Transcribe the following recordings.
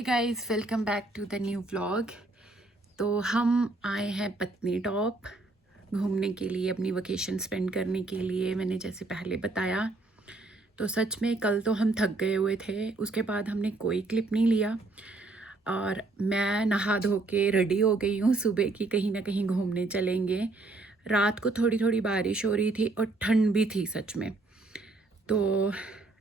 Hey guys, welcome back to the new vlog. तो हम आए हैं पत्नीटॉप घूमने के लिए, अपनी वेकेशन स्पेंड करने के लिए। मैंने जैसे पहले बताया, तो सच में कल तो हम थक गए हुए थे, उसके बाद हमने कोई क्लिप नहीं लिया। और मैं नहा धो के रेडी हो गई हूँ सुबह की, कहीं ना कहीं घूमने चलेंगे। रात को थोड़ी थोड़ी बारिश हो रही थी और ठंड भी थी सच में, तो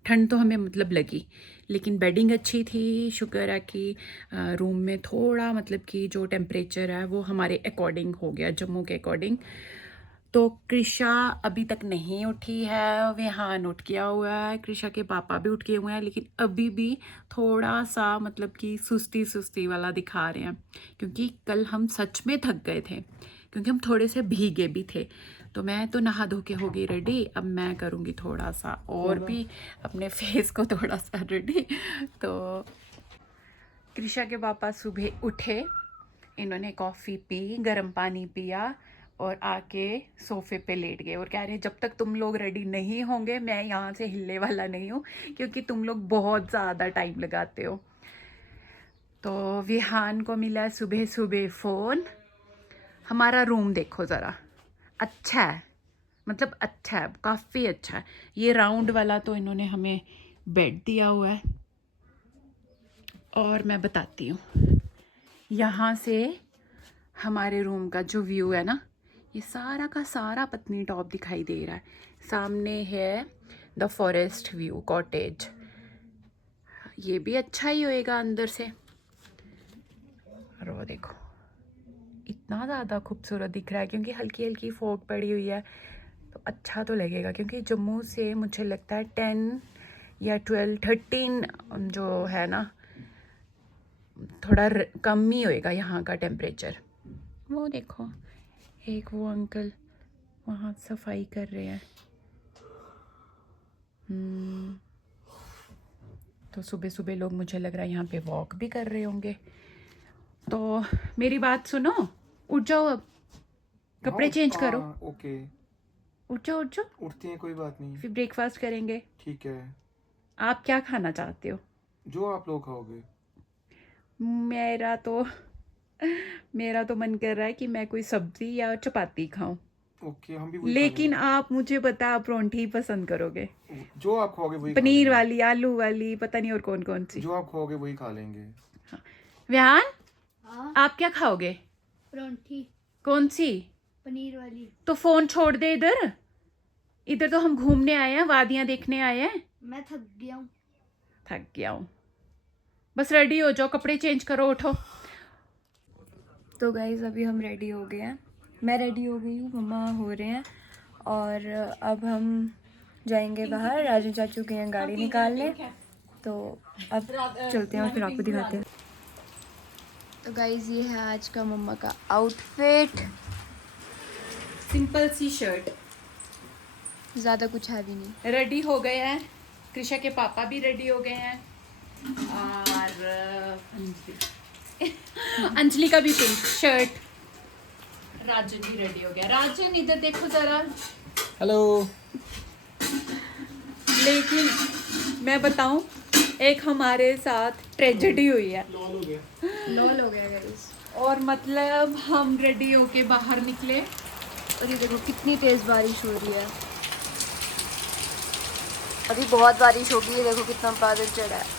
ठंड तो हमें मतलब लगी, लेकिन बेडिंग अच्छी थी। शुक्र है कि रूम में थोड़ा मतलब कि जो टेम्परेचर है वो हमारे अकॉर्डिंग हो गया, जम्मू के अकॉर्डिंग। तो कृषा अभी तक नहीं उठी है, विहान उठ गया हुआ है, कृषा के पापा भी उठ गए हुए हैं, लेकिन अभी भी थोड़ा सा मतलब कि सुस्ती सुस्ती वाला दिखा रहे हैं, क्योंकि कल हम सच में थक गए थे, क्योंकि हम थोड़े से भीगे भी थे। तो मैं तो नहा धो के हो गई रेडी। अब मैं करूँगी थोड़ा सा और भी अपने फेस को थोड़ा सा रेडी। तो कृषा के पापा सुबह उठे, इन्होंने कॉफ़ी पी, गर्म पानी पिया और आके सोफे पे लेट गए और कह रहे हैं जब तक तुम लोग रेडी नहीं होंगे मैं यहाँ से हिलने वाला नहीं हूँ, क्योंकि तुम लोग बहुत ज़्यादा टाइम लगाते हो। तो विहान को मिला सुबह सुबह फ़ोन। हमारा रूम देखो ज़रा, अच्छा है, मतलब अच्छा है, काफ़ी अच्छा है। ये राउंड वाला तो इन्होंने हमें बेड दिया हुआ है। और मैं बताती हूँ, यहाँ से हमारे रूम का जो व्यू है ना, ये सारा का सारा पत्नीटॉप दिखाई दे रहा है। सामने है द फॉरेस्ट व्यू कॉटेज, ये भी अच्छा ही होएगा अंदर से। और वो देखो इतना ज़्यादा खूबसूरत दिख रहा है, क्योंकि हल्की हल्की फॉग पड़ी हुई है, तो अच्छा तो लगेगा। क्योंकि जम्मू से मुझे लगता है 10 या 12 13 जो है ना, थोड़ा कम ही होएगा यहाँ का टेम्परेचर। वो देखो एक वो अंकल वहाँ सफाई कर रहे हैं। तो सुबह सुबह लोग, मुझे लग रहा है यहाँ पे वॉक भी कर रहे होंगे। तो मेरी बात सुनो, उठ जाओ अब, कपड़े चेंज करो। ओके, उठ जाओ उठ जाओ, उठते हैं, कोई बात नहीं। फिर ब्रेकफास्ट करेंगे। ठीक है, आप क्या खाना चाहते हो? जो आप लोग खाओगे। मेरा तो मेरा तो मन कर रहा है कि मैं कोई सब्जी या चपाती खाऊं, ओके, हम भी वही खा लेकिन लेंगे। आप मुझे बता, आप परोंठी पसंद करोगे? जो आप खाओगे वही खा पनीर लेंगे। वाली, आलू वाली, पता नहीं और कौन कौन सी। जो आप खाओगे वही खा लेंगे। विहान, हाँ, आप क्या खाओगे? परोंठी कौन सी? पनीर वाली। तो फोन छोड़ दे इधर, इधर तो हम घूमने आए हैं, वादियां देखने आए हैं। मैं थक गया हूँ। थक गया हूँ, बस रेडी हो जाओ, कपड़े चेंज करो, उठो। तो गाइज़ अभी हम रेडी हो गए हैं, मैं रेडी हो गई हूँ, मम्मा हो रहे हैं, और अब हम जाएंगे बाहर। राजू चाचू के यहाँ गाड़ी निकालने, तो अब चलते हैं और फिर आपको दिखाते हैं। तो गाइज़ ये है आज का मम्मा का आउटफिट, सिंपल सी शर्ट, ज़्यादा कुछ है भी नहीं। रेडी हो गए हैं, कृषा के पापा भी रेडी हो गए हैं, और अंजलि का भी पिंक शर्ट। राजन भी रेडी हो गया। राजन इधर देखो जरा। हेलो। लेकिन मैं बताऊं, एक हमारे साथ ट्रेजेडी हुई है। लॉल हो गया गाइज़। और मतलब हम रेडी होके बाहर निकले, और ये देखो कितनी तेज़ बारिश हो रही है, अभी बहुत बारिश होगी। ये देखो कितना बादल चढ़ा है।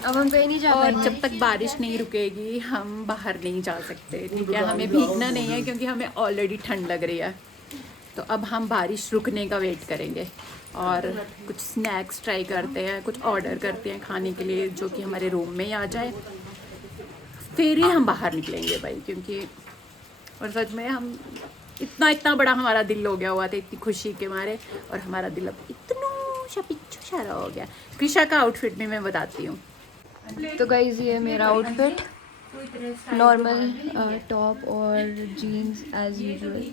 अब हम कहीं नहीं जा और पाएंगे। जब तक बारिश नहीं रुकेगी हम बाहर नहीं जा सकते, ठीक है? हमें भीगना नहीं है, क्योंकि हमें ऑलरेडी ठंड लग रही है। तो अब हम बारिश रुकने का वेट करेंगे और कुछ स्नैक्स ट्राई करते हैं, कुछ ऑर्डर करते हैं खाने के लिए, जो कि हमारे रूम में ही आ जाए, फिर ही हम बाहर निकलेंगे भाई। क्योंकि और सच में हम इतना बड़ा हमारा दिल हो गया हुआ था इतनी खुशी के मारे, और हमारा दिल अब इतना सा पिच्चू सारा हो गया। कृषा का आउटफिट भी मैं बताती हूँ। तो गाइज़ ये मेरा आउटफिट, नॉर्मल टॉप और जीन्स एज यूजुअल।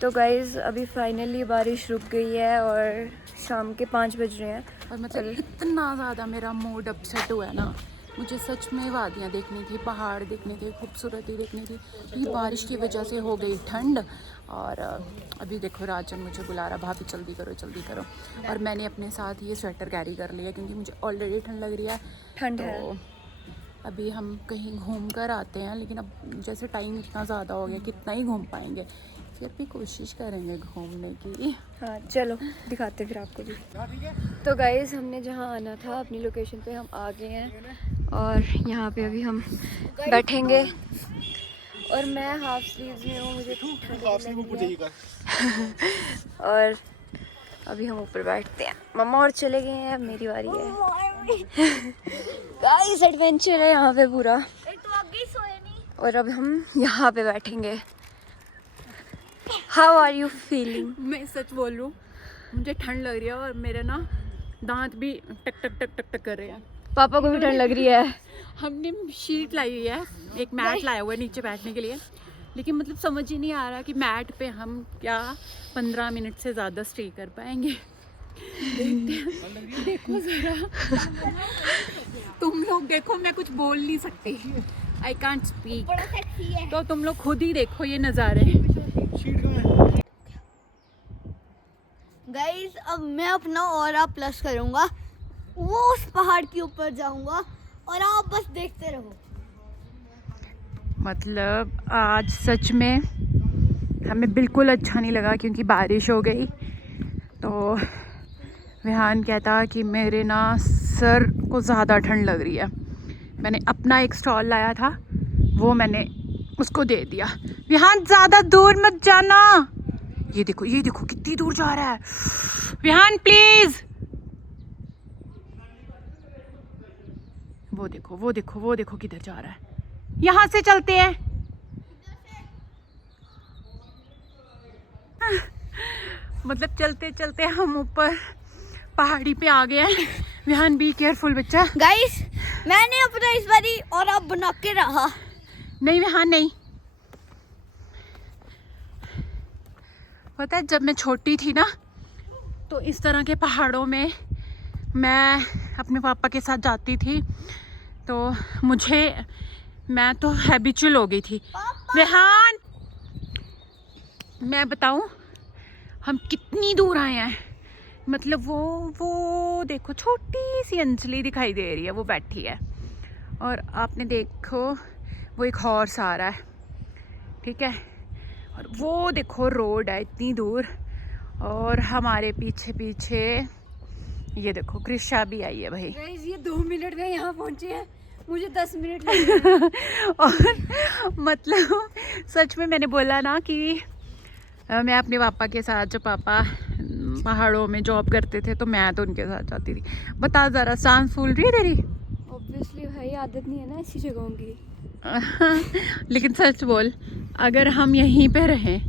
तो गाइज़ अभी फाइनली बारिश रुक गई है और शाम के 5 बज रहे हैं। और मतलब इतना ज़्यादा मेरा मूड अपसेट हुआ है ना, मुझे सच में वादियाँ देखनी थी, पहाड़ देखने थे, खूबसूरती देखनी थी। ये बारिश की वजह से हो गई ठंड। और अभी देखो राजन मुझे बुला रहा, भाभी जल्दी करो जल्दी करो। और मैंने अपने साथ ये स्वेटर कैरी कर लिया क्योंकि मुझे ऑलरेडी ठंड लग रही है। ठंड तो है। अभी हम कहीं घूम कर आते हैं, लेकिन अब जैसे टाइम इतना ज़्यादा हो गया कितना ही घूम पाएंगे, फिर भी कोशिश करेंगे घूमने की। हाँ चलो दिखाते फिर आपको भी। तो गाइस हमने जहाँ आना था अपनी लोकेशन पे हम आ गए हैं और यहाँ पे अभी हम बैठेंगे। और मैं हाफ स्लीव्स में हूँ, मुझे ठंड लग रही है। और अभी हम ऊपर बैठते हैं, मम्मा और चले गए हैं, अब मेरी बारी है। गाइस एडवेंचर है यहाँ पे पूरा। और अब हम यहाँ पे बैठेंगे। How are you feeling? मैं सच बोल रही हूँ, मुझे ठंड लग रही है और मेरे ना दांत भी टक टक टक टक टक कर रहे हैं। पापा को भी ठंड लग रही है। हमने शीट लाई हुई है, एक मैट लाया हुआ है नीचे बैठने के लिए, लेकिन मतलब समझ ही नहीं आ रहा कि मैट पे हम क्या 15 मिनट से ज़्यादा स्टे कर पाएंगे। देखते हैं। देखो ज़रा, तुम लोग देखो, मैं कुछ बोल नहीं सकती, आई कांट स्पीक। तो तुम लोग खुद ही देखो ये नज़ारे। गाइस अब मैं अपना ऑरा प्लस करूंगा, वो उस पहाड़ के ऊपर जाऊंगा और आप बस देखते रहो। मतलब आज सच में हमें बिल्कुल अच्छा नहीं लगा क्योंकि बारिश हो गई। तो विहान कहता कि मेरे ना सर को ज़्यादा ठंड लग रही है। मैंने अपना एक स्टॉल लाया था, वो मैंने उसको दे दिया। विहान ज़्यादा दूर मत जाना। ये देखो कितनी दूर जा रहा है। विहान प्लीज। वो देखो किधर जा रहा है। यहाँ से चलते हैं। मतलब चलते चलते हम ऊपर पहाड़ी पे आ गए हैं। विहान बी केयरफुल बच्चा। गाइस मैंने अपना इस बारी ऑरा बना के रहा। नहीं विहान नहीं। पता है जब मैं छोटी थी ना, तो इस तरह के पहाड़ों में मैं अपने पापा के साथ जाती थी, तो मैं तो हैबिचुअल हो गई थी। विहान मैं बताऊं हम कितनी दूर आए हैं। मतलब वो देखो छोटी सी अंजलि दिखाई दे रही है, वो बैठी है। और आपने देखो वो एक हॉर्स आ रहा है, ठीक है। और वो देखो रोड है इतनी दूर। और हमारे पीछे पीछे ये देखो कृषा भी आई है भाई। गाइस ये 2 मिनट में यहाँ पहुँचे हैं, मुझे 10 मिनट लगे। और मतलब सच में मैंने बोला ना कि मैं अपने पापा के साथ, जो पापा पहाड़ों में जॉब करते थे तो मैं तो उनके साथ जाती थी। बता ज़रा सांस फूल रही है तेरी? ऑब्वियसली भाई आदत नहीं है ना ऐसी जगहों की। लेकिन सच बोल, अगर हम यहीं पे रहें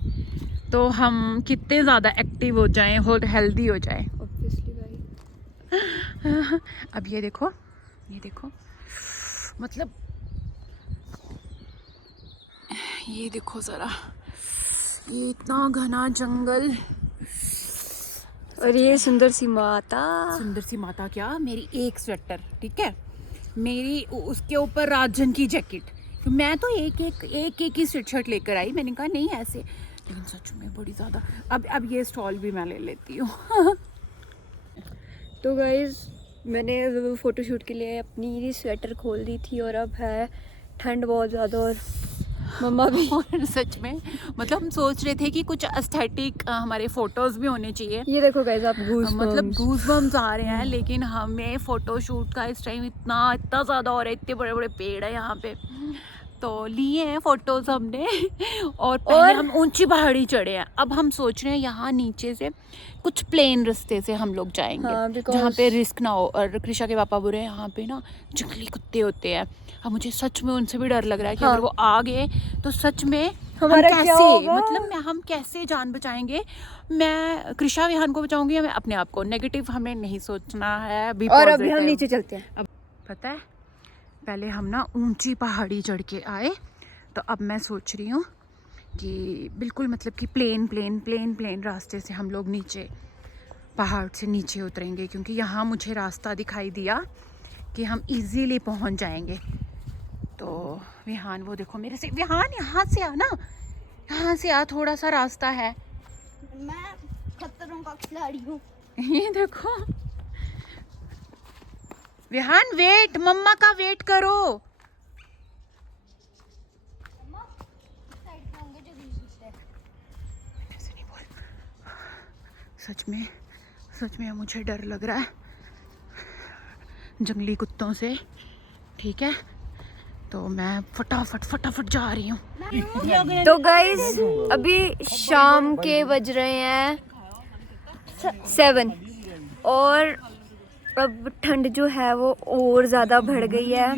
तो हम कितने ज़्यादा एक्टिव हो जाएं और हेल्दी हो जाएं। ऑब्वियसली भाई। अब ये देखो मतलब ये देखो ज़रा, ये इतना घना जंगल। और ये सुंदर सी माता क्या, मेरी एक स्वेटर, ठीक है, मेरी उसके ऊपर राजन की जैकेट। तो मैं तो एक ही स्वेटशर्ट लेकर आई। मैंने कहा नहीं ऐसे, लेकिन सच में बड़ी ज़्यादा। अब ये स्टॉल भी मैं ले लेती हूँ। तो गाइज मैंने फ़ोटोशूट के लिए अपनी स्वेटर खोल दी थी और अब है ठंड बहुत ज़्यादा और मम्मा भी। और सच में मतलब हम सोच रहे थे कि कुछ एस्थेटिक हमारे फोटोज़ भी होने चाहिए। ये देखो गाइज आप मतलब गूज़बम्स आ रहे हैं, लेकिन हमें फ़ोटोशूट का इस टाइम इतना ज़्यादा हो रहा है। इतने बड़े बड़े पेड़ है यहाँ पे, तो लिए हैं फ़ोटोज़ हमने। और पहले हम ऊंची पहाड़ी चढ़े हैं, अब हम सोच रहे हैं यहाँ नीचे से कुछ प्लेन रास्ते से हम लोग जाएंगे। हाँ, जहाँ पे रिस्क ना हो। और कृषा के पापा बोल रहे हैं यहाँ पे ना जंगली कुत्ते होते हैं। अब मुझे सच में उनसे भी डर लग रहा है कि अगर वो आ गए तो सच में हमारा हम क्या कैसे, होगा? मतलब हम कैसे जान बचाएंगे। मैं कृषा विहान को बचाऊंगी या मैं अपने आप को। नेगेटिव हमें नहीं सोचना है अभी। और अभी हम नीचे चलते हैं। अब पता है पहले हम ना ऊंची पहाड़ी चढ़ के आए, तो अब मैं सोच रही हूँ कि बिल्कुल मतलब कि प्लेन रास्ते से हम लोग नीचे पहाड़ से नीचे उतरेंगे। क्योंकि यहाँ मुझे रास्ता दिखाई दिया कि हम इजीली पहुंच जाएंगे। तो विहान वो देखो मेरे से, विहान यहाँ से आ ना, यहाँ से आ, थोड़ा सा रास्ता है। मैं खतरों का खिलाड़ी हूँ। ये देखो विहान, वेट, मम्मा का वेट करो। ऐसे नहीं बोल। सच में मुझे डर लग रहा है जंगली कुत्तों से, ठीक है? तो मैं फटाफट जा रही हूँ। तो गाइस अभी शाम के बज रहे हैं 7 और अब ठंड जो है वो और ज़्यादा बढ़ गई है।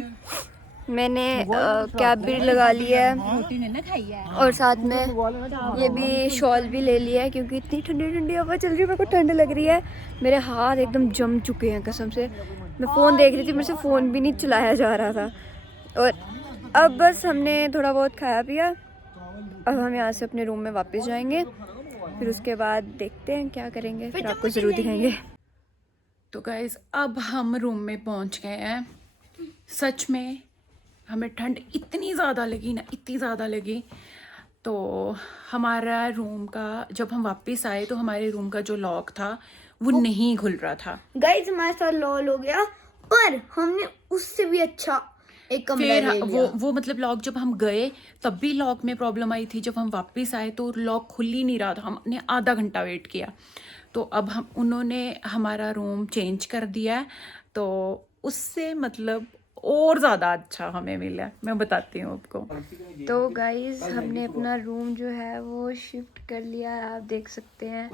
मैंने कैप भी लगा ली है और साथ में ये भी शॉल भी ले लिया है क्योंकि इतनी ठंडी ठंडी हवा चल रही है, मेरे को ठंड लग रही है। मेरे हाथ एकदम जम चुके हैं कसम से। मैं फ़ोन देख रही थी, मेरे से फ़ोन भी नहीं चलाया जा रहा था। और अब बस हमने थोड़ा बहुत खाया पिया, अब हम यहाँ से अपने रूम में वापस जाएंगे, फिर उसके बाद देखते हैं क्या करेंगे, फिर आपको ज़रूर दिखाएंगे। तो गाइस अब हम रूम में पहुंच गए हैं। सच में हमें ठंड इतनी ज़्यादा लगी ना, इतनी ज़्यादा लगी। तो हमारा रूम का, जब हम वापस आए तो हमारे रूम का जो लॉक था वो नहीं खुल रहा था। गाइस हमारे साथ लॉल हो गया, पर हमने उससे भी अच्छा एक कमरा फिर ले लिया। वो मतलब लॉक, जब हम गए तब भी लॉक में प्रॉब्लम आई थी। जब हम वापस आए तो लॉक खुल ही नहीं रहा था। हमने आधा घंटा वेट किया। तो अब उन्होंने हमारा रूम चेंज कर दिया है, तो उससे मतलब और ज़्यादा अच्छा हमें मिला। मैं बताती हूँ आपको। तो गाइस हमने अपना रूम जो है वो शिफ्ट कर लिया है, आप देख सकते हैं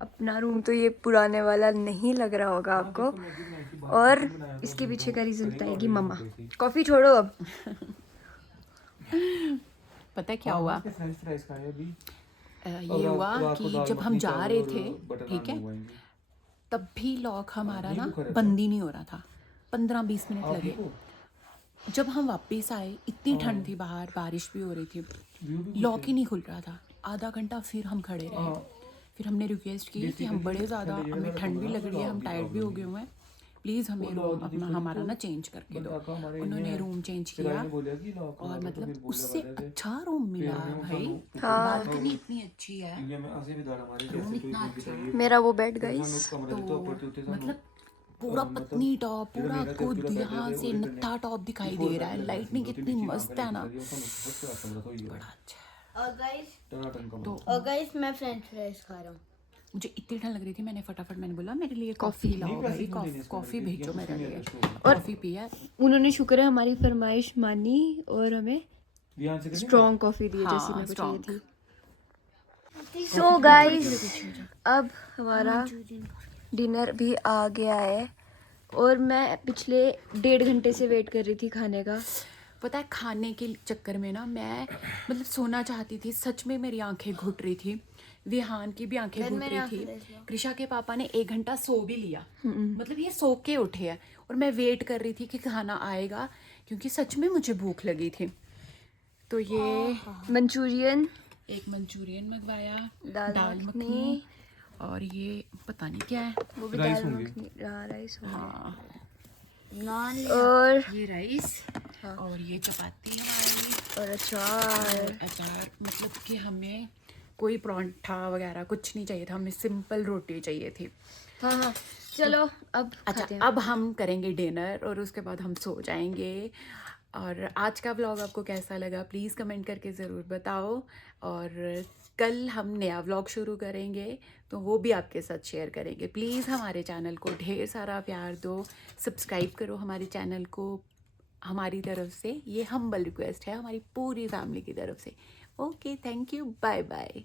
अपना रूम। तो ये पुराने वाला नहीं लग रहा होगा आपको, और इसके पीछे का रीज़न बताएगी मम्मा। कॉफ़ी छोड़ो अब। पता है क्या हुआ? ये हुआ कि जब हम जा रहे थे, ठीक है, तब भी लॉक हमारा ना बंद ही नहीं हो रहा था। 15-20 मिनट लगे। जब हम वापस आए, इतनी ठंड थी बाहर, बारिश भी हो रही थी, लॉक ही नहीं खुल रहा था। आधा घंटा फिर हम खड़े रहे। फिर हमने रिक्वेस्ट की कि हम बड़े ज़्यादा, हमें ठंड भी लग रही है, हम टायर्ड भी हो गए हुए हैं, प्लीज़ हमें रूम अपना हमारा ना चेंज करके दो। उन्होंने रूम चेंज किया और मतलब उससे अच्छा रूम मिला भाई। बालकनी इतनी अच्छी है, रूम इतना अच्छा है। मेरा वो बेड गाइस, तो मतलब पूरा पत्नी टॉप, पूरा खुद यहाँ से नत्था टॉप दिखाई दे रहा है। लाइटनिंग कितनी मस्त है ना, बड़ा अच्छा है। और गाइस मैं फ्रेंच फ्राइज खा रहा हूँ। मुझे इतनी ठंड लग रही थी, मैंने बोला मेरे लिए कॉफ़ी लाओ भाई, कॉफ़ी भेजो मेरे लिए। और कॉफ़ी पिया। उन्होंने शुक्र है हमारी फरमाइश मानी और हमें स्ट्रॉन्ग कॉफ़ी दी जैसी मेरे को चाहिए थी। सो गाइस अब हमारा डिनर भी आ गया है और मैं पिछले 1.5 घंटे से वेट कर रही थी खाने का। पता है, खाने के चक्कर में ना मैं मतलब सोना चाहती थी। सच में मेरी आंखें घुट रही थी, विहान की भी आंखें घुट रही थी। कृषा के पापा ने 1 घंटा सो भी लिया, मतलब ये सो के उठे हैं। और मैं वेट कर रही थी कि खाना आएगा, क्योंकि सच में मुझे भूख लगी थी। तो ये मंचूरियन, एक मंचूरियन मंगवाया, दाल मखनी, और ये पता नहीं क्या है, वो भी दाल मखनी, राइस हो हाँ, नान और ये राइस, और ये चपाती हमारी, और अचार। अचार। मतलब कि हमें कोई परांठा वगैरह कुछ नहीं चाहिए था, हमें सिंपल रोटी चाहिए थी। हाँ चलो अब अच्छा, खाते हैं। अब हम करेंगे डिनर और उसके बाद हम सो जाएंगे। और आज का व्लॉग आपको कैसा लगा प्लीज़ कमेंट करके ज़रूर बताओ। और कल हम नया व्लॉग शुरू करेंगे, तो वो भी आपके साथ शेयर करेंगे। प्लीज़ हमारे चैनल को ढेर सारा प्यार दो, सब्सक्राइब करो हमारे चैनल को हमारी तरफ से। ये हम्बल रिक्वेस्ट है हमारी पूरी फैमिली की तरफ से। Okay, thank you, bye bye.